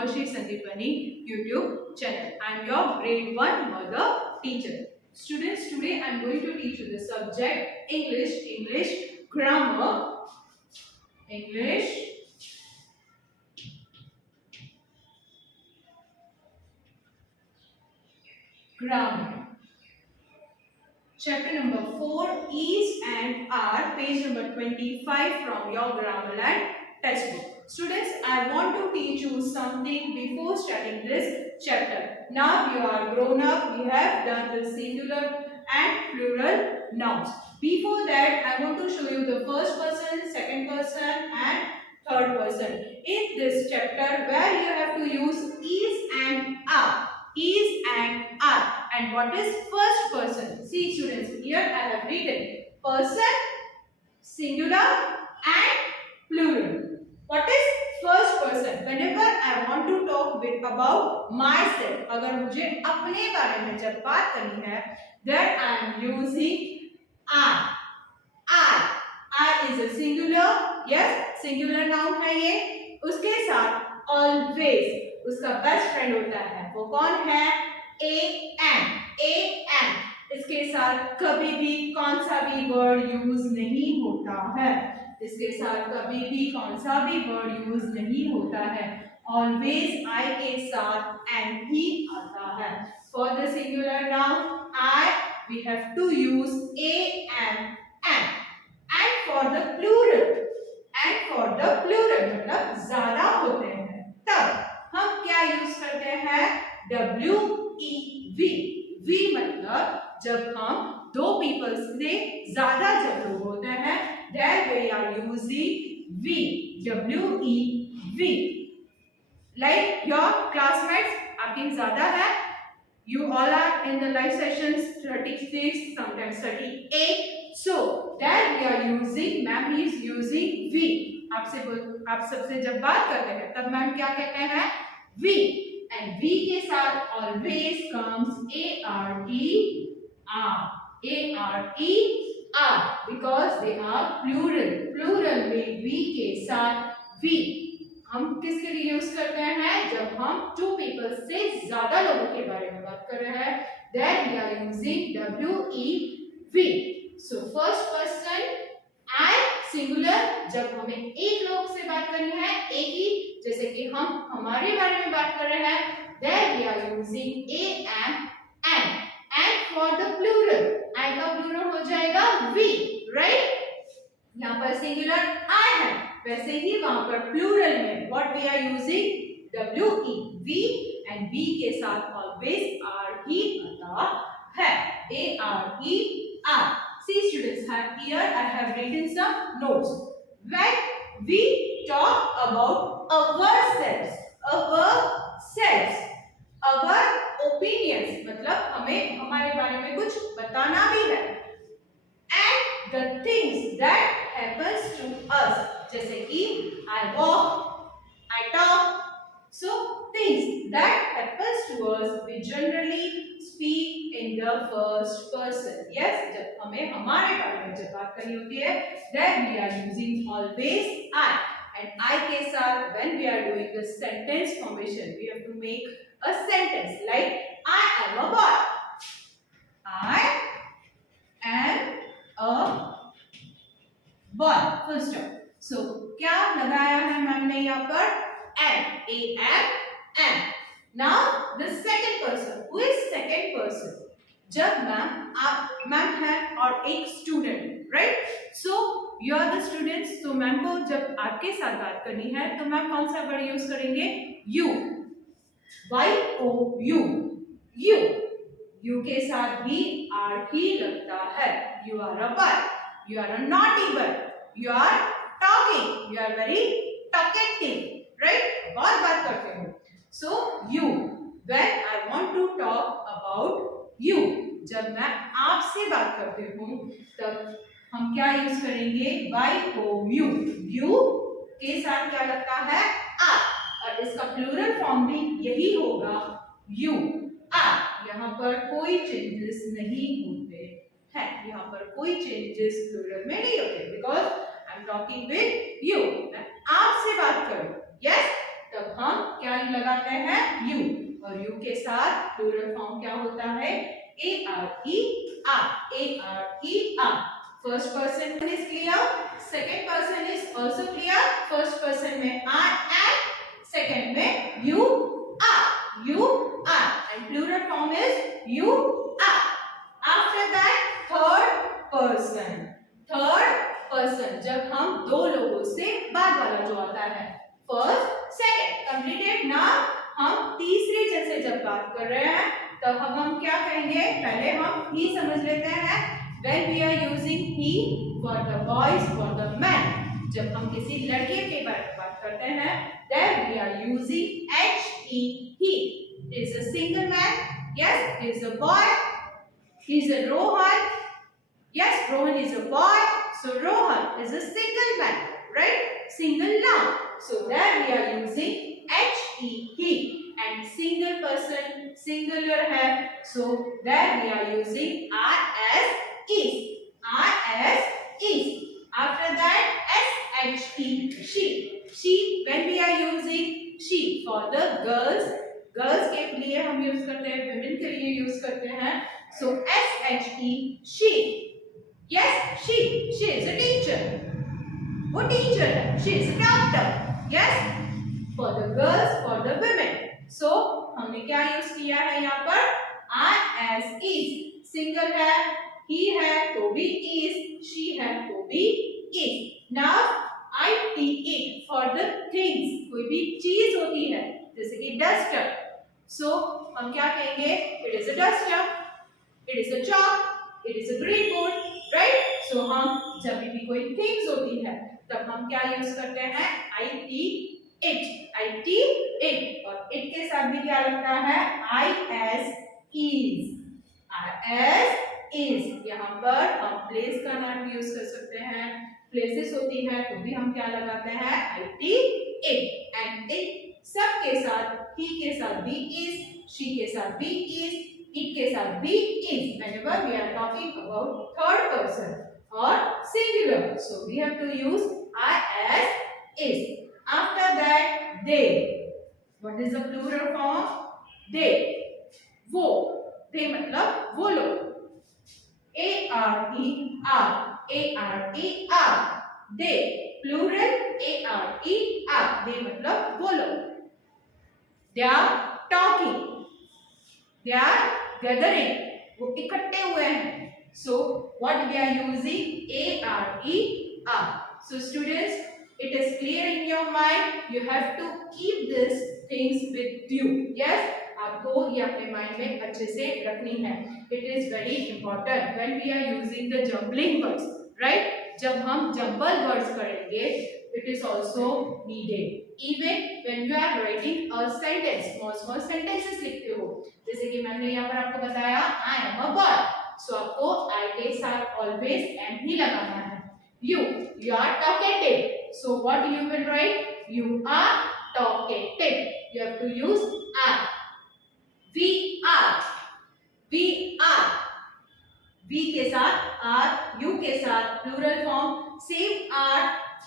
Maharishi Sandeepani YouTube channel. I am your grade 1 mother teacher. Students, today I am going to teach you the subject English grammar, English grammar. Chapter number 4 is and are, page number 25 from your Grammarland textbook. Students, I want to teach you something before starting this chapter. Now you are grown up, we have done the singular and plural nouns. Before that, I want to show you the first person, second person and third person. In this chapter, where you have to use is and are. Is and are. And what is first person? See students, here I have written person, singular and plural. What is first person? Whenever I want to talk about myself, अगर मुझे अपने बारे में जब बात करनी है, then I am using I. I is a singular, yes, singular noun है ये. उसके साथ always उसका बेस्ट फ्रेंड होता है. वो कौन है? am. इसके साथ कभी भी कौन सा भी वर्ड यूज नहीं होता है. इसके साथ कभी भी कौन सा भी वर्ड यूज नहीं होता है. ऑलवेज आई के साथ एम ही आता है. For the singular noun I we have to use am. And for the plural मतलब ज्यादा होते हैं तब हम क्या यूज करते हैं? वी मतलब जब हम दो पीपल से ज्यादा जब लोग होते हैं, there we are using we. Like your classmates, आपके ज्यादा है. You all are in the live sessions 36, sometimes 38. So that we are using, ma'am is using we. आप सबसे जब बात करते हैं तब मैम क्या कहते हैं? we. And we के साथ always comes are because they are plural में we के साथ we हम किसके लिए यूज करते हैं? जब हम टू पीपल से ज्यादा लोगों के बारे में बात कर रहे हैं, then we are using we. So first person I singular जब हमें एक लोग से बात करनी है, एक ही, जैसे कि हम हमारे बारे में बात कर रहे हैं, then we are using am. And for the plural, I का plural हो जाएगा we, right? यहाँ पर सिंगुलर I है, वैसे ही वहां पर प्लूरल में what we are using we and we के साथ always are ही आता है. are. See students, here I have written some notes. When we talk about ourselves, our opinions मतलब हमें हमारे बारे में कुछ बताना भी है, and the things that happens to us, जैसे कि I walk, I talk. So things that happens to us we generally speak in the first person. Yes, जब हमें हमारे बारे में जब बात करनी होती है, then we are using always I. And I के साथ when we are doing the sentence formation, we have to make a sentence like I am a boy. I am a boy. Full stop. So क्या लगाया है ma'am ने यहाँ पर? am. Now the second person. Who is second person? जब ma'am है और एक student, right? So you are the students. तो मैम को जब आपके साथ बात करनी है तो मैम कौन सा वर्ड यूज करेंगे? यू. यू के साथ भी आर ही लगता है. You are a boy, you are a naughty boy, you are talking, you are very talkative, right? बहुत बात करते हो. So you, when I want to talk about you, जब मैं आपसे बात करती हूँ तब हम क्या यूज करेंगे? यू के साथ क्या लगता है? आर. और इसका प्लूरल फॉर्म भी यही होगा, यू आर. यहाँ पर कोई चेंजेस नहीं होते हैं, यहाँ पर कोई चेंजेस प्लूरल में नहीं होते, because I am talking with you. मैं आपसे बात करूं, यस, तब हम क्या लगा लगाते हैं यू, और यू के साथ प्लूरल फॉर्म क्या होता है ARE, ARE. First person is clear, second person is also clear. First person में I am, सेकंड में you are, and plural form is you are. After that third person जब हम दो लोगों से बाद वाला जो आता है, फर्स्ट सेकंड कंप्लीटेड. ना हम तीसरे जन से जब बात कर रहे हैं तब हम क्या कहेंगे, पहले हम ही समझ लेते हैं. when we are using he for the boys, for the men, जब हम किसी लड़के के बारे में बात करते हैं then we are using he. He is a single man. Yes, he is a boy. He is a Rohan. Yes, Rohan is a boy. So Rohan is a single man, right? Single noun. So there we are using he. And single person, singular है. So there we are using is. After that she. When we are using she for the girls के लिए हम use करते हैं, women के लिए use करते हैं. So she. Yes, she is a teacher. वो टीचर है. She is a doctor. Yes, for the girls, for the women. So हमने क्या यूज किया है यहाँ पर is. सिंगल है, he है तो भी is, she है तो भी is. Now it for the things. कोई भी चीज होती है जैसे कि duster. So हम क्या कहेंगे, it is a duster, it is a chalk, it is a green board, right? So हम जब भी कोई things होती है तब हम क्या यूज करते हैं, it. और it के साथ भी क्या लगता है, is. यहाँ पर हम प्लेस का नाम यूज कर सकते हैं, प्लेसेस होती है तो भी हम क्या लगाते हैं, it. एंड it सब के साथ, he के साथ भी is, she के साथ भी is, it के साथ भी is whenever we are talking about third person or singular. So we have to use is. After that they. What is the plural form? They. वो. they मतलब वो लोग. ARER. they. plural ARER. they मतलब वो लोग. They are talking. They are gathering. वो इकट्ठे हुए हैं. So what we are using, ARER. So students, it is clear in your mind. You have to keep these things with you. Yes, आपको ये अपने माइंड में अच्छे से रखनी है. It is very important when we are using the jumbling words, right? जब हम jumble words करेंगे, it is also needed. Even when you are writing a sentence, small sentences लिखते हो, जैसे कि मैंने यहाँ पर आपको बताया, I am a boy. So आपको I के साथ always am ही लगाना है. You are talkative. So what you will write? You are talkative. You have to use are. We are. We के साथ are, you के साथ plural form, same are,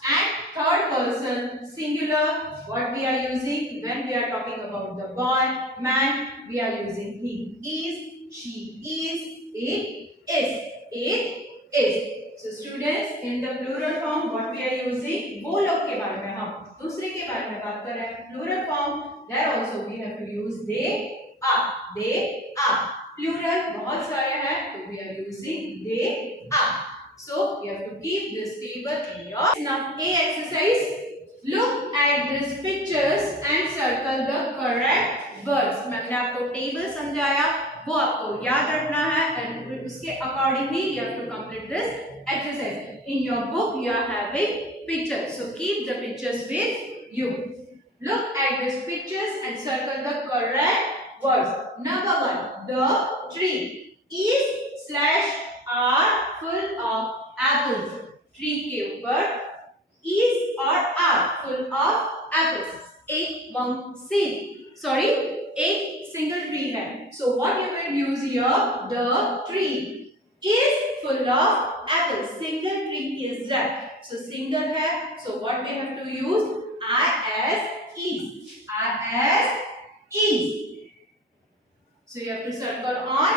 and third person singular. What we are using when we are talking about the boy, man, we are using he is, she is, it is. So students, in the plural form what we are using, वो लोग के बारे में, हम दूसरे के बारे में बात कर रहे हैं. Plural form, there also we have to use they are. Plural बहुत सारे हैं तो we are using they are. So you have to keep this table in your. Now A exercise. Look at these pictures and circle the correct words. मैंने आपको table समझाया, वो आपको याद रखना है and उसके accordingly you have to complete this exercise. In your book you are having pictures, so keep the pictures with you. Look at these pictures and circle the correct words. Number 1, the tree is / are full of apples. Tree के ऊपर is और are full of apples. एक single tree है. So what you will use here? The tree is full of apples. Single tree is that. So single है. So what we have to use? Is. is. So you have to circle on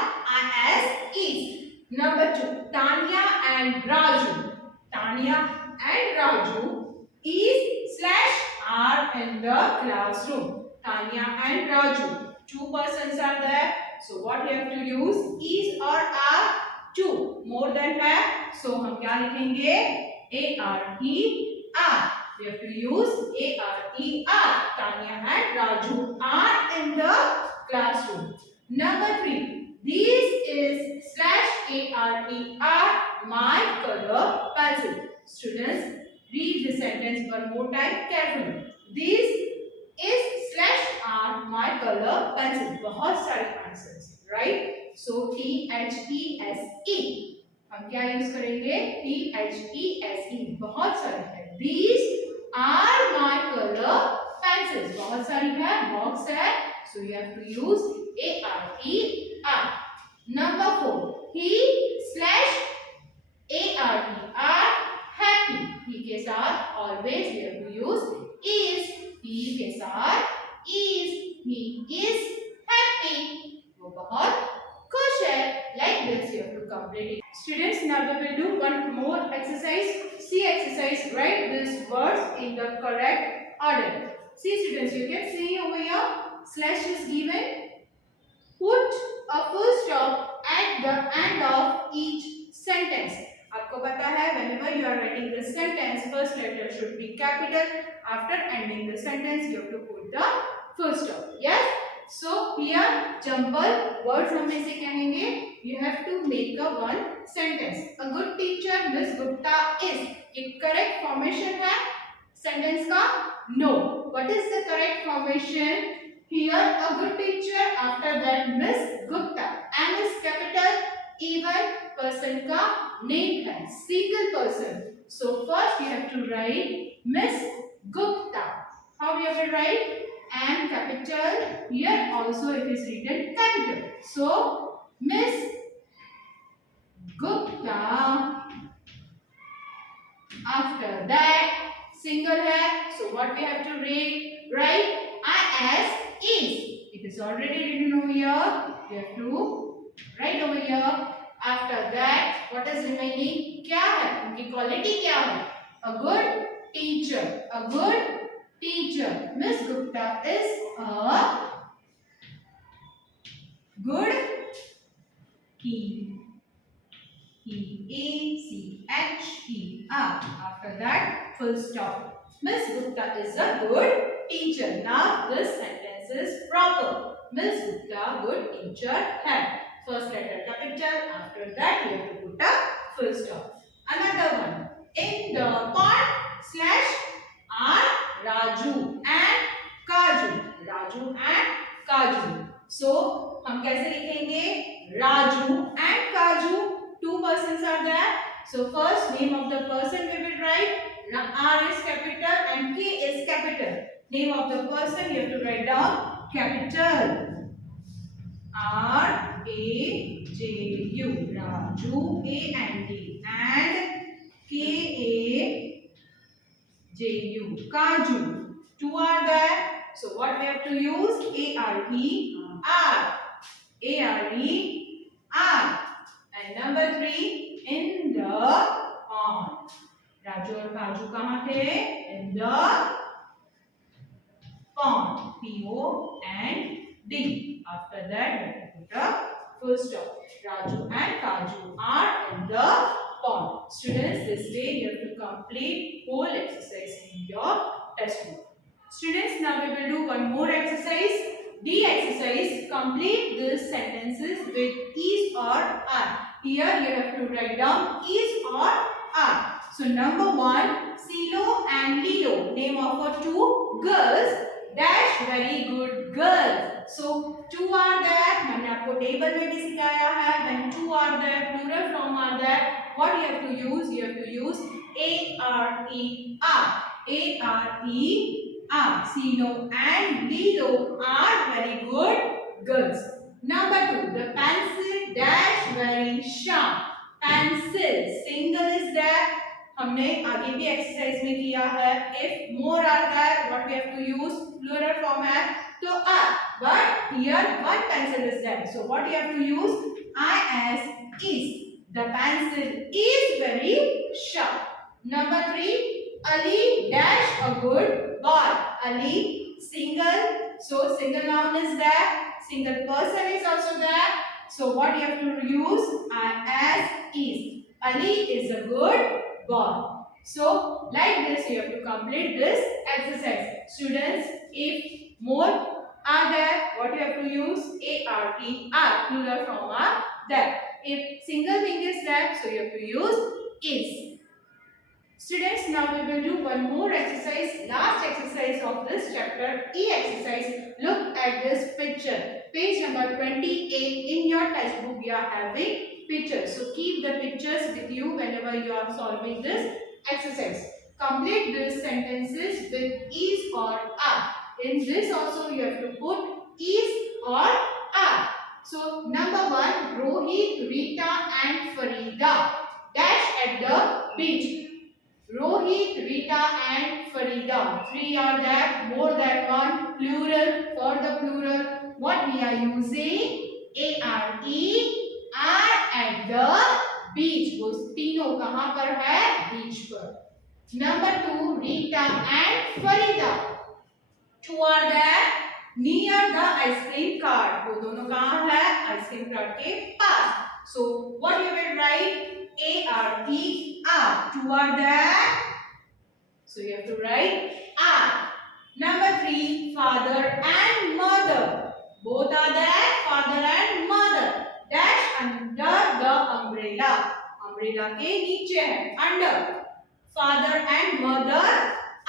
as is. Number 2, Tanya and Raju. Tanya and Raju is slash are in the classroom. Tanya and Raju. Two persons are there. So what you have to use? Is or are. Two. More than have. So हम क्या लिखेंगे? ARE are. We have to use ARE. Tanya and Raju are in the classroom. Number 3. This is slash ARER my color pencil. Students, read the sentence one more time carefully. This is slash R my color pencil. बहुत सारे answers, right? So THESE हम क्या use करेंगे? THESE बहुत सारे हैं. These are my color pencils. बहुत सारी है, बॉक्स है. So you have to use ARER. Number 4. He slash ARER happy. He के साथ always we have to use is. He के साथ is. He is happy. वो बहुत खुश है. Like this you have to complete it. Students, now we will do one more exercise. See exercise. Write these words in the correct order. See students, you can see over here. Slash is given. Put a full stop at the end of each sentence. आपको पता है whenever you are writing the sentence, first letter should be capital. After ending the sentence, you have to put the full stop. Yes. So here jumble words हम इसे कहेंगे. You have to make a one sentence. A good teacher Miss Gupta is. एक correct formation है sentence का? No. What is the correct formation? Here a good teacher, after that Miss Gupta. M is capital, even person का name है, single person. So first you have to write Miss Gupta. How you will write? M capital. Here also it is written capital. So Miss Gupta. After that single है. So what we have to write? As is. It is already written over here. You have to write over here. After that, what is remaining? क्या है? उनकी quality क्या है? A good teacher. A good teacher. Miss Gupta is a good teacher. After that, full stop. Miss Gupta is a good teacher. Now this sentence is proper. Miss Gupta good teacher है. First letter capital. After that you have to put a full stop. Another one. In the pond slash are Raju and Kaju. Raju and Kaju. So हम कैसे लिखेंगे? Raju and Kaju. Two persons are there. So first name of the person we will write. R is capital and K is capital. Name of the person you have to write down capital. R A J U. Raju A and D and K A J U. Kaju. Two are there. So what we have to use? ARER. ARER. And number 3 in the pond. Raju और काजू कहाँ थे? In the pond. POND. After that, we have to put a full stop. Raju and Kaju are in the pond. Students, this way you have to complete whole exercise in your textbook. Students, now we will do one more exercise. D exercise. Complete these sentences with is or are. Here you have to write down is or are. So number 1, Silo and Lilo, name of two girls, dash very good girls. So two are there. मैंने आपको table में भी सिखाया है. When two are there, plural form are there. What you have to use? You have to use ARER. ARER. Silo and Lilo are very good girls. Number 2, the pencil dash very sharp. Pencil single is there. हमने आगे भी exercise में किया है. If more are there, what we have to use? Plural form है तो are, but here one pencil is there. So what you have to use? I as is. The pencil is very sharp. Number 3, Ali dash a good boy. Ali single, so single noun is there. Single person is also there. So what you have to use? I as is. Ali is a good boy. So like this you have to complete this exercise. Students, if more are there, what you have to use? ART, are, plural form are there. If single thing is there, so you have to use is. Students, now we will do one more exercise, last exercise of this chapter, E exercise. Look at this picture. Page number 28 in your textbook we are having pictures. So keep the pictures with you whenever you are solving this exercise. Complete these sentences with is or are. In this also you have to put is or are. So number 1, Rohit, Rita and Farida dash at the beach. Rohit, Rita and Farida. 3 are there, more than one, plural. For the plural, what we are using? ART, are at the beach. वो तीनों कहाँ पर है? बीच पर. Number 2, Rita and Farida. 2 are there near the ice cream cart. वो दोनों कहाँ है? Ice cream cart के पास. So what you will write? ART, are. 2 are there. So you have to write are. Number 3, father and mother. Both are there, father and mother. Dash under the umbrella. Umbrella के नीचे है, under. Father and mother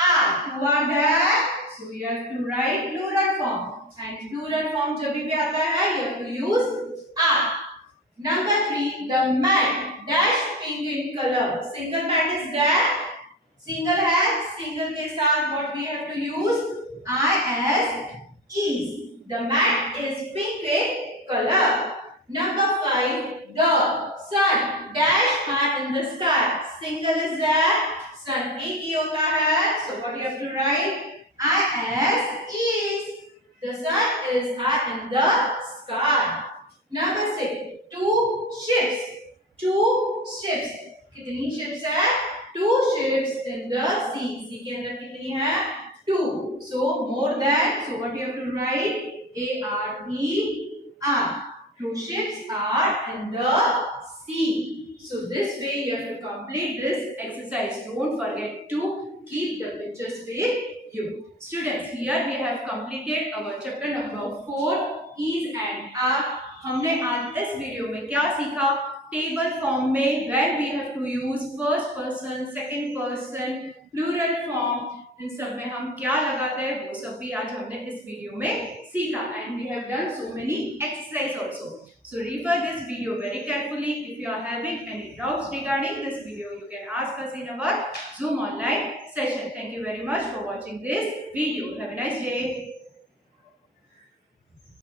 are. 2 are there. So you have to write plural form. And plural form जब भी आता है, you have to use are. Number 3, the man dash pink in color. Single man is there. Single है, single के साथ what we have to use? I as is. The man is pink in color. Number 5, the sun dash high in the sky. Single is there. Sun एक ही होता है. So what you have to write? I as is. The sun is high in the sky. Number 6, 2 ships. 2 ships. कितनी ships है? 2 ships in the sea. Sea के अंदर कितनी है? 2. So more than. So what you have to write? ART, are. 2 ships are in the sea. So this way you have to complete this exercise. Don't forget to keep the pictures with you. Students, here we have completed our chapter number 4, is and are. हमने आज इस video में क्या सीखा? Table form में when we have to use first person, second person, plural form, इन सब में हम क्या लगाते हैं वो सब भी आज हमने इस वीडियो में सीखा. And we have done so many exercise also. So refer this video very carefully. If you are having any doubts regarding this video, you can ask us in our Zoom online session. Thank you very much for watching this video. Have a nice day.